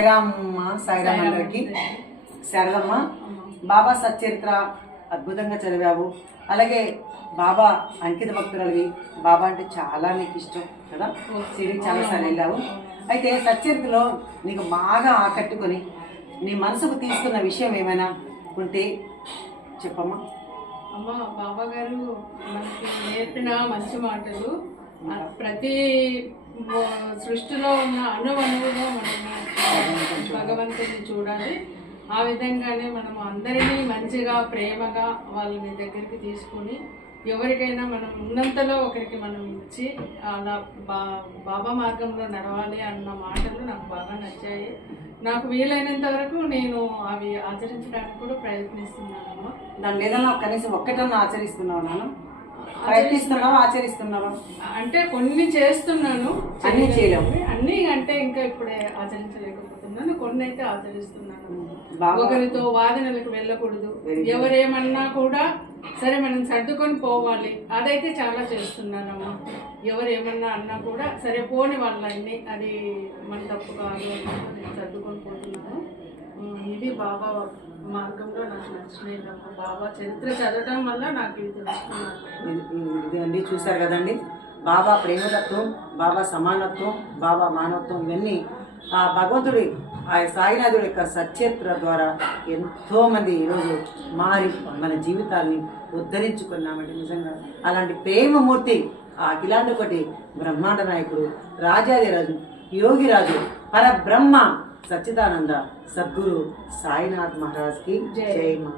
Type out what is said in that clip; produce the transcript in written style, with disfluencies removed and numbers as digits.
సాయిరామ్ అందరికి శారదమ్మ. బాబా సచ్చరిత్ర అద్భుతంగా చదివావు. అలాగే బాబా అంకిత భక్తులవి. బాబా అంటే చాలా నీకు ఇష్టం కదా, సిరి చాలాసార్లు వెళ్ళావు. అయితే సచ్చరిత్రలో నీకు బాగా ఆకట్టుకొని నీ మనసుకు తీసుకున్న విషయం ఏమైనా ఉంటే చెప్పమ్మా. అమ్మ, బాబా గారు మనకి నేర్పిన మంచి మాటలు ప్రతి సృష్టిలో ఉన్న అణువణువులో మనం భగవంతుని చూడాలి. ఆ విధంగానే మనం అందరినీ మంచిగా ప్రేమగా వాళ్ళని దగ్గరికి తీసుకొని ఎవరికైనా మనం ఉన్నంతలో ఒకరికి మనం ఇచ్చి అలా బాబా మార్గంలో నడవాలి అన్న మాటలు నాకు బాగా నచ్చాయి. నాకు వీలైనంత వరకు నేను అవి ఆచరించడానికి కూడా ప్రయత్నిస్తున్నానమ్మా. దాని మీద నాకు కనీసం ఒక్కటన్నా ఆచరిస్తున్నావు నాన్న? ప్రయత్నిస్తున్నావా, ఆచరిస్తున్నావా? అంటే కొన్ని చేస్తున్నాను, అన్ని చేయలేము. అన్ని అంటే ఇంకా ఇప్పుడే ఆచరించలేకపోతున్నాను. కొన్ని అయితే ఆచరిస్తున్నాను. ఒకరితో వాదనలకు వెళ్ళకూడదు, ఎవరేమన్నా కూడా సరే మనం సర్దుకొని పోవాలి, అదైతే చాలా చేస్తున్నానమ్మా. ఎవరేమన్నా అన్నా కూడా సరే పోని వాళ్ళని, అది మన తప్పు కాదు, నేను సర్దుకొని పోతున్నాను. ఇది బాబా మార్గంలో నాకు నచ్చినదమ్మా. బాబా చరిత్ర చదవటం వల్ల నాకు ఇది తెలుసుకున్నాను. ఇది అండి, చూశారు కదండి, బాబా ప్రేమతత్వం, బాబా సమానత్వం, బాబా మానవత్వం, ఇవన్నీ ఆ భగవంతుడి ఆ సాయినాథుడి యొక్క సచరిత్ర ద్వారా ఎంతోమంది ఈరోజు మారి మన జీవితాన్ని ఉద్ధరించుకున్నామండి. నిజంగా అలాంటి ప్రేమమూర్తి ఆ అఖిలాండకోటి బ్రహ్మాండ నాయకుడు, రాజాదిరాజు, యోగిరాజు, పరబ్రహ్మ సచ్చిదానంద సద్గురు సాయినాథ్ మహారాజ్కి జై మా.